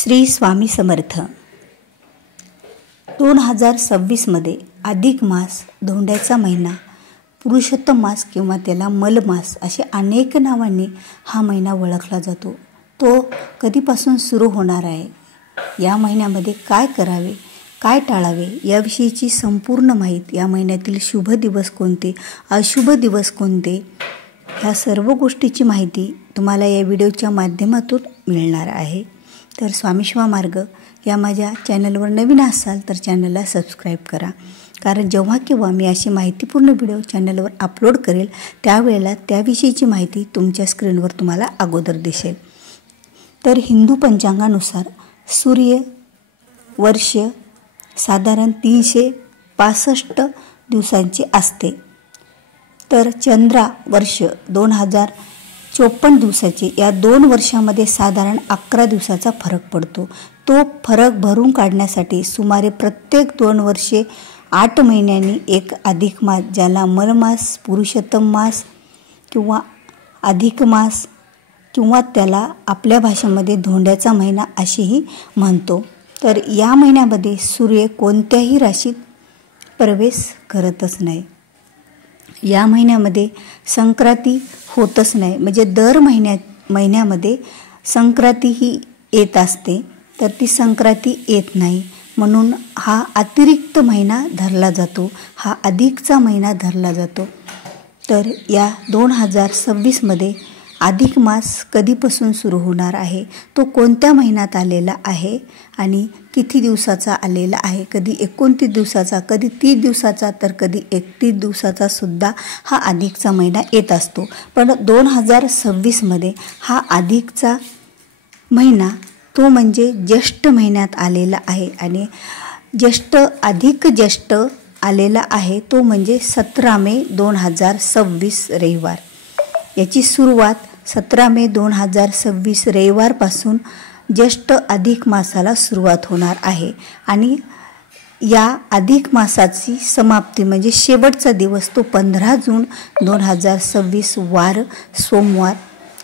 श्री स्वामी समर्थ। 2026 मध्ये अधिक मास, धोंड्याचा महिना, पुरुषोत्तम मास किंवा त्याला मलमास असे अनेक नावांनी हा महिना ओळखला जातो। तो कधीपासून सुरू होणार आहे, या महिन्यामध्ये काय करावे, काय टाळावे याविषयीची संपूर्ण माहिती, या महिन्यातील शुभ दिवस कोणते, अशुभ दिवस कोणते, ह्या सर्व गोष्टीची माहिती तुम्हाला या व्हिडिओच्या माध्यमातून मिळणार आहे। तर स्वामी शिवा मार्ग या माझ्या चॅनलवर नवीन असाल तर चॅनलला सबस्क्राईब करा, कारण जेव्हा केव्हा मी अशी माहितीपूर्ण व्हिडिओ चॅनलवर अपलोड करेल त्यावेळेला त्याविषयीची माहिती तुमच्या स्क्रीनवर तुम्हाला अगोदर दिसेल। तर हिंदू पंचांगानुसार सूर्य वर्ष साधारण 365 दिवसांचे असते, तर चंद्रा वर्ष 2054 दिवसाचे। या 2 वर्षामध्ये साधारण 11 दिवसाचा फरक पडतो। तो फरक भरून काढण्यासाठी सुमारे प्रत्येक 2 वर्षे 8 महिन्यांनी एक अधिक मास, ज्याला मलमास, पुरुषोत्तम मास किंवा अधिक मास किंवा त्याला आपल्या भाषेमध्ये धोंड्याचा महिना असेही म्हणतो। तर या महिन्यामध्ये सूर्य कोणत्याही राशीत प्रवेश करतच नाही। या महिन्यामध्ये संक्रांती होतच नाही, म्हणजे दर महिन्यामध्ये संक्रांती ही येत असते, तर ती संक्रांती येत नाही, म्हणून हा अतिरिक्त महिना धरला जातो, हा अधिकचा महिना धरला जातो। तर या 2026 मध्ये अधिक मास कधीपासून सुरू होणार आहे, तो कोणत्या महिन्यात आलेला आहे आणि किती दिवसाचा आलेला आहे, कधी 29 दिवसाचा, कधी 30 दिवसाचा, तर कधी 31 दिवसाचा सुद्धा हा अधिकचा महिना येत असतो। पण 2026 मध्ये हा अधिकचा महिना तो म्हणजे ज्येष्ठ महिन्यात आलेला आहे, आणि अधिक ज्येष्ठ आलेला आहे तो म्हणजे 17 मे 2026 रविवार। याची सुरुवात 17 मे 2026 रविवारपासून ज्येष्ठ अधिक मासाला सुरुवात होणार आहे, आणि या अधिक मासाची समाप्ती म्हणजे शेवटचा दिवस तो 15 जून 2026 वार सोमवार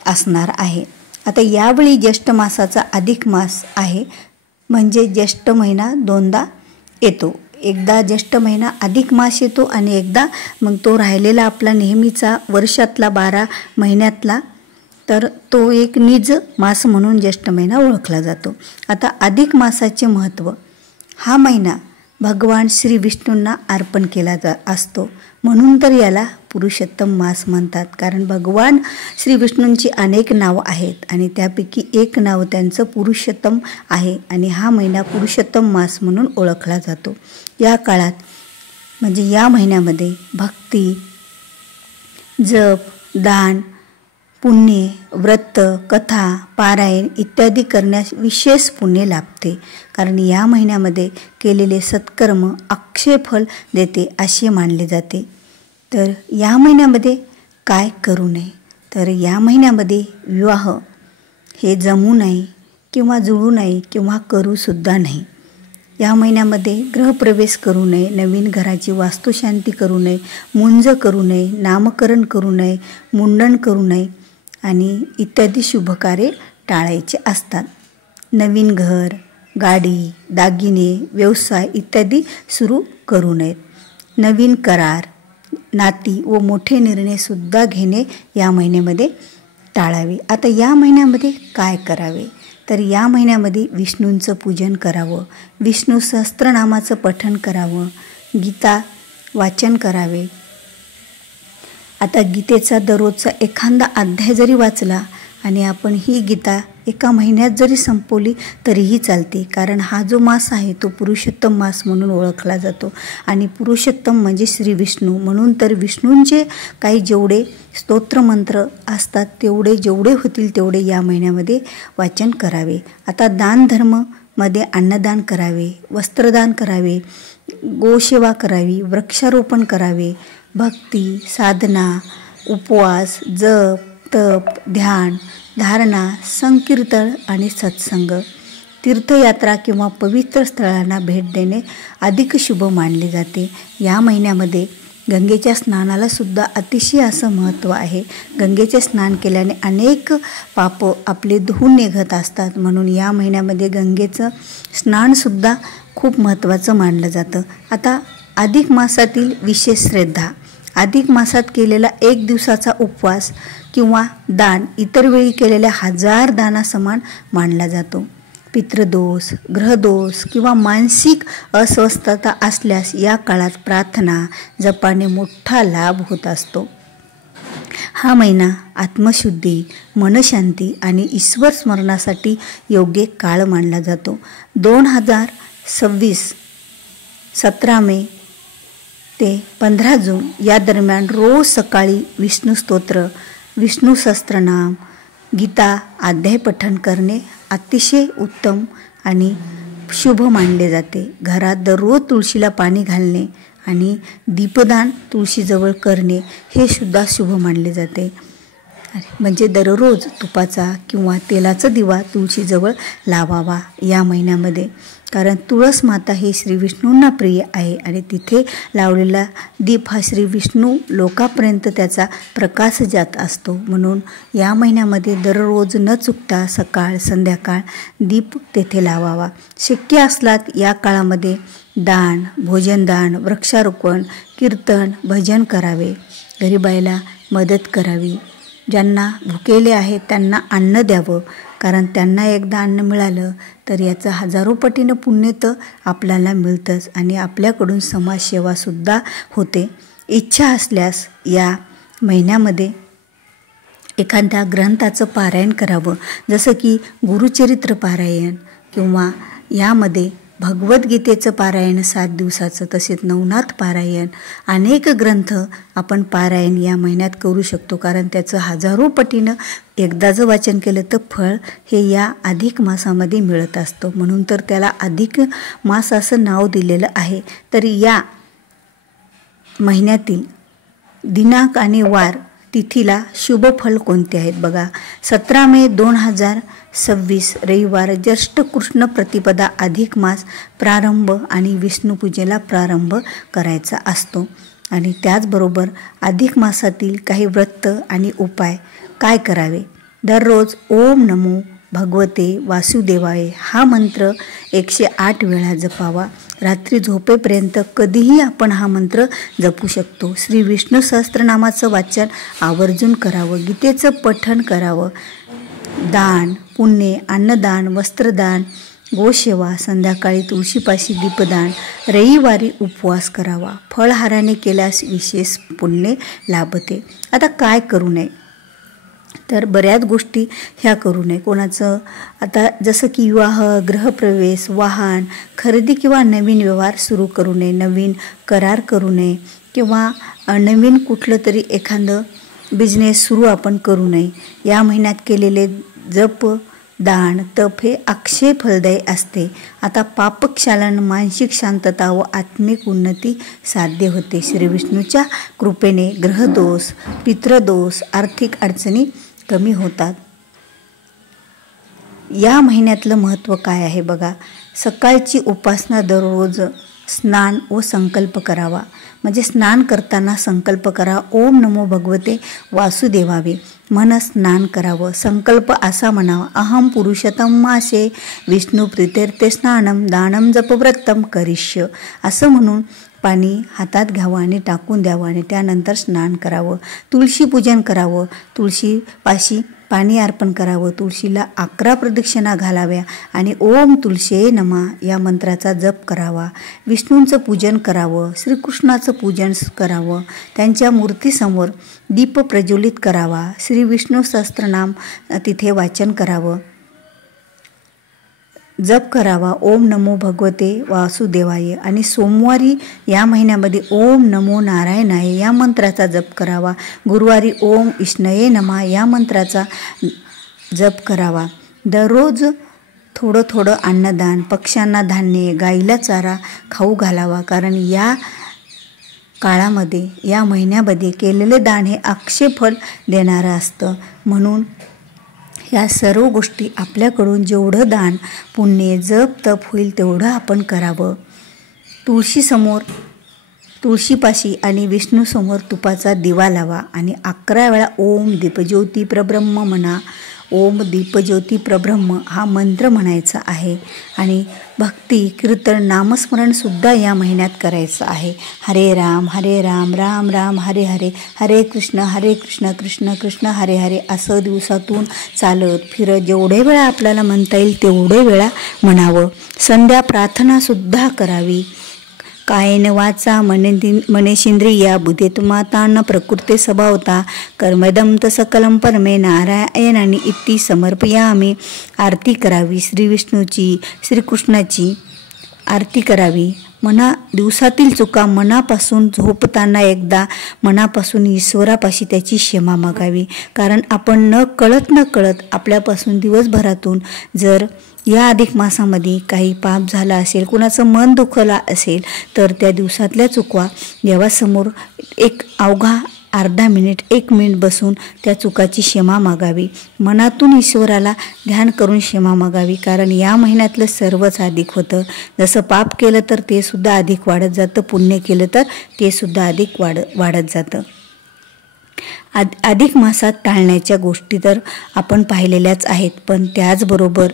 असणार आहे। आता यावेळी ज्येष्ठ मासाचा अधिक मास आहे, म्हणजे ज्येष्ठ महिना दोनदा येतो। एकदा ज्येष्ठ महिना अधिक मास येतो आणि एकदा मग तो राहिलेला आपला नेहमीचा वर्षातला 12 महिन्यातला, तर तो एक निज मास म्हणून ज्येष्ठ महिना ओळखला जातो। आता अधिक मासाचे महत्त्व, हा महिना भगवान श्री विष्णूंना अर्पण केला असतो, म्हणून तर याला पुरुषोत्तम मास म्हणतात, कारण भगवान श्री विष्णूंची अनेक नावं आहेत आणि त्यापैकी एक नाव त्यांचं पुरुषोत्तम आहे, आणि हा महिना पुरुषोत्तम मास म्हणून ओळखला जातो। या काळात म्हणजे या महिन्यामध्ये भक्ती, जप, दान, पुण्य, व्रत, कथा, पारायण इत्यादी करण्यास विशेष पुण्य लाभते, कारण या महिन्यामध्ये केलेले सत्कर्म अक्षय फल देते असे मानले जाते। तर या महिन्यामध्ये काय करू नये, तर या महिन्यामध्ये विवाह हे जमू नये किंवा जुळू नये किंवा करूसुद्धा नाही। या महिन्यामध्ये गृहप्रवेश करू नये, नवीन घराची वास्तुशांती करू नये, मुंज करू नये, नामकरण करू नये, मुंडन करू नये आणि इत्यादी शुभकार्य टाळायचे असतात। नवीन घर, गाडी, दागिने, व्यवसाय इत्यादी सुरू करू नयेत। नवीन करार, नाती व मोठे निर्णयसुद्धा घेणे या महिन्यामध्ये टाळावे। आता या महिन्यामध्ये काय करावे, तर या महिन्यामध्ये विष्णूंचं पूजन करावं, विष्णू सहस्त्रनामाचं पठण करावं, गीता वाचन करावे। आता गीतेचा दररोजचा एखादा अध्याय जरी वाचला आणि आपण ही गीता एका महिन्यात जरी संपवली तरीही चालते, कारण हा जो मास आहे तो पुरुषोत्तम मास म्हणून ओळखला जातो, आणि पुरुषोत्तम म्हणजे श्री विष्णू, म्हणून तर विष्णूंचे काही जेवढे स्तोत्रमंत्र असतात तेवढे जेवढे होतील तेवढे या महिन्यामध्ये वाचन करावे। आता दानधर्ममध्ये अन्नदान करावे, वस्त्रदान करावे, गोसेवा करावी, वृक्षारोपण करावे, भक्ती, साधना, उपवास, जप, तप, ध्यान, धारणा, संकीर्तन आणि सत्संग, तीर्थयात्रा किंवा पवित्र स्थळांना भेट देणे अधिक शुभ मानले जाते। या महिन्यामध्ये गंगेच्या स्नानाला सुद्धा अतिशय असं महत्त्व आहे. गंगेचे स्नान केल्याने अनेक पापं आपले धुवून निघत असतात. म्हणून या महिन्यामध्ये गंगेचं स्नानसुद्धा खूप महत्त्वाचं मानलं जातं. आता अधिक मासातील विशेष श्रद्धा. अधिक मासात केलेला 1 दिवसाचा उपवास किंवा दान इतर वेळी केलेल्या 1000 दानासमान मानला जातो. पितृदोष, ग्रहदोष किंवा मानसिक अस्वस्थता असल्यास या काळात प्रार्थना जपाने मोठा लाभ होत असतो. हा महिना आत्मशुद्धी, मनशांती आणि ईश्वर स्मरणासाठी योग्य काळ मानला जातो. 2026 17 मे ते 15 जून या दरम्यान रोज सकाळी विष्णू स्तोत्र, विष्णू सहस्त्रनाम, गीता अध्याय पठण करणे अतिशय उत्तम आणि शुभ मानले जाते. घरात दररोज तुळशीला पाणी घालणे आणि दीपदान तुळशीजवळ करणे हे सुद्धा शुभ मानले जाते. म्हणजे दररोज तुपाचा किंवा तेलाचा दिवा तुळशीजवळ लावावा या महिन्यामध्ये. कारण तुळस माता ही श्री विष्णूंना प्रिय आहे आणि तिथे लावलेला दीप हा श्री विष्णू लोकांपर्यंत त्याचा प्रकाश जात असतो. म्हणून या महिन्यामध्ये दररोज न चुकता सकाळ संध्याकाळ दीप तेथे लावावा. शक्य असलात या काळामध्ये दान, भोजनदान, वृक्षारोपण, कीर्तन, भजन करावे. गरिबाईला मदत करावी. ज्यांना भुकेले आहेत त्यांना अन्न द्यावं. कारण त्यांना एकदा अन्न मिळालं तर याचं 1000 पटीनं पुण्य तर आपल्याला मिळतंच आणि आपल्याकडून समाजसेवासुद्धा होते. इच्छा असल्यास या महिन्यामध्ये एखाद्या ग्रंथाचं पारायण करावं. जसं की गुरुचरित्र पारायण किंवा यामध्ये भगवद्गीतेचं पारायण 7 दिवसाचं, तसेच नवनाथ पारायण, अनेक ग्रंथ आपण पारायण या महिन्यात करू शकतो. कारण त्याचं 1000 पटीनं एकदा जर वाचन केलं तर फळ हे या अधिक मासामध्ये मिळत असतं. म्हणून तर त्याला अधिक मास असं नाव दिलेलं आहे. तर या महिन्यातील दिनांक आणि वार तिथीला शुभ फल कोणते आहेत बघा. 17 मे 2026 रविवार ज्येष्ठ कृष्ण प्रतिपदा अधिक मास प्रारंभ आणि विष्णुपूजेला प्रारंभ करायचा असतो. आणि त्याचबरोबर अधिक मासातील काही व्रत आणि उपाय काय करावे. दररोज ओम नमो भगवते वासुदेवाय हा मंत्र 108 वेळा जपावा. रात्री झोपेपर्यंत कधीही आपण हा मंत्र जपू शकतो. श्री विष्णू सहस्त्रनामाचं वाचन आवर्जून करावं. गीतेचं पठण करावं. दान, पुण्य, अन्नदान, वस्त्रदान, गोसेवा, संध्याकाळी तुळशीपाशी दीपदान, रविवारी उपवास करावा. फळहाराने केल्यास विशेष पुण्य लाभते. आता काय करू नये तर बऱ्याच गोष्टी ह्या करू नये. कोणाचं आता जसं की विवाह, गृहप्रवेश, वाहन खरेदी किंवा नवीन व्यवहार सुरू करू नये. नवीन करार करू नये किंवा नवीन कुठलं तरी एखादं बिझनेस सुरू आपण करू नये. या महिन्यात केलेले जप, दान, तप हे अक्षय फलदायी असते. आता पापक्षालन, मानसिक शांतता व आत्मिक उन्नती साध्य होते. श्री विष्णूच्या कृपेने ग्रहदोष, पितृदोष, आर्थिक अडचणी कमी होतात. या महिन्यातलं महत्त्व काय आहे बघा. सकाळची उपासना दररोज स्नान व संकल्प करावा. म्हणजे स्नान करताना संकल्प करा ओम नमो भगवते वासुदेवावे. मन स्नान करावं. संकल्प असा म्हणावा अहम पुरुषोत्तम मासे विष्णू प्रीत्यर्थे स्नानम दानम जपव्रतम करिष्य. असं म्हणून पाणी हातात घ्यावं आणि टाकून द्यावं आणि त्यानंतर स्नान करावं. तुळशी पूजन करावं. तुळशीपाशी पाणी अर्पण करावं. तुळशीला 11 प्रदक्षिणा घालाव्या आणि ओम तुळशी नमा या मंत्राचा जप करावा. विष्णूंचं पूजन करावं. श्रीकृष्णाचं पूजन करावं. त्यांच्या मूर्तीसमोर दीप प्रज्वलित करावा. श्री विष्णू सहस्त्रनाम तिथे वाचन करावं. जप करावा ओम नमो भगवते वासुदेवाय. आणि सोमवारी या महिन्यामध्ये ओम नमो नारायणाय या मंत्राचा जप करावा. गुरुवारी ओम विष्णये नमः या मंत्राचा जप करावा. दररोज थोडं थोडं अन्नदान, पक्ष्यांना धान्य, गाईला चारा खाऊ घालावा. कारण या काळामध्ये या महिन्यामध्ये केलेले दान हे अक्षय फल देणारं असतं. म्हणून या सर्व गोष्टी आपल्याकडून जेवढं दान, पुण्य, जप, तप होईल तेवढं आपण करावं. तुळशीपाशी आणि विष्णूसमोर तुपाचा दिवा लावा आणि 11 वेळा ओम दीपज्योती प्रब्रह्म म्हणा. ओम दीपज्योती प्रब्रह्म हा मंत्र म्हणायचा आहे. आणि भक्ती कीर्तन नामस्मरणसुद्धा या महिन्यात करायचं आहे. हरे राम राम राम हरे हरे, हरे कृष्ण कृष्ण कृष्ण हरे हरे असं दिवसातून चालत फिरत जेवढे वेळा आपल्याला म्हणता येईल तेवढे वेळा म्हणावं. संध्या प्रार्थनासुद्धा करावी. कायेन वाचा मनेशिंद्रिया बुद्धेत्मातान प्रकृते स्वभावता कर्मदम सकलम परमे नारायणाने इति समर्पयामी. आरती करावी. श्री विष्णूची श्रीकृष्णाची आरती करावी. दिवसातील चुका मनापासून झोपताना एकदा मनापासून ईश्वरापाशी त्याची क्षमा मागावी. कारण आपण न कळत आपल्यापासून दिवसभरातून जर या अधिक मासामध्ये काही पाप झाला असेल, कुणाचं मन दुखलं असेल तर त्या दिवसातल्या चुका देवासमोर एक अवघा अर्धा मिनिट 1 मिनिट बसून त्या चुकाची क्षमा मागावी. मनातून ईश्वराला ध्यान करून क्षमा मागावी. कारण या महिन्यातलं सर्वच अधिक होतं. जसं पाप केलं तर ते सुद्धा अधिक वाढत जातं, पुण्य केलं तर ते सुद्धा अधिक वाढत जातं. अधिक मासात टाळण्याच्या गोष्टी तर आपण पाहिलेल्याच आहेत, पण त्याचबरोबर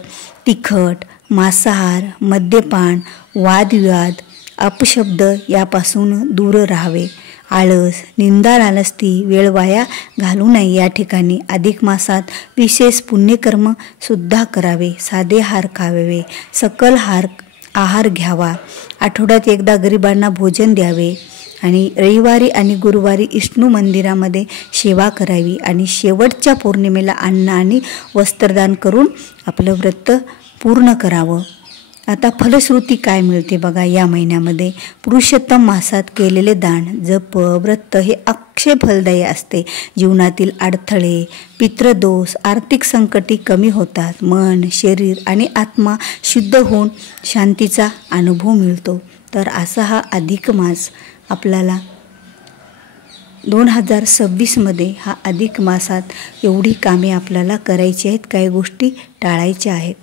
तिखट, मांसाहार, मद्यपान, वादविवाद, अपशब्द यापासून दूर राहावे. आळस, निंदा, लालस्ती, वेळ वाया घालू नये. या ठिकाणी अधिक मासात विशेष पुण्यकर्म सुद्धा करावे. साधे आहार खावे, सकल आहार घ्यावा. आठवड्यात एकदा गरिबांना भोजन द्यावे. आणि रविवारी आणि गुरुवारी विष्णू मंदिरामध्ये सेवा करावी. आणि शेवटच्या पौर्णिमेला अन्न आणि वस्त्रदान करून आपलं व्रत पूर्ण करावं. आता फलश्रुती काय मिळते बघा या महिन्यामध्ये. पुरुषोत्तम मासात केलेले दान, जप, व्रत हे अक्षय फलदायी असते. जीवनातील अडथळे, पितृदोष, आर्थिक संकटे कमी होतात. मन, शरीर आणि आत्मा शुद्ध होऊन शांतीचा अनुभव मिळतो. तर असा हा अधिक मास आपल्याला 2026मध्ये हा अधिक मासात एवढी कामे आपल्याला करायची आहेत, काही गोष्टी टाळायच्या आहेत.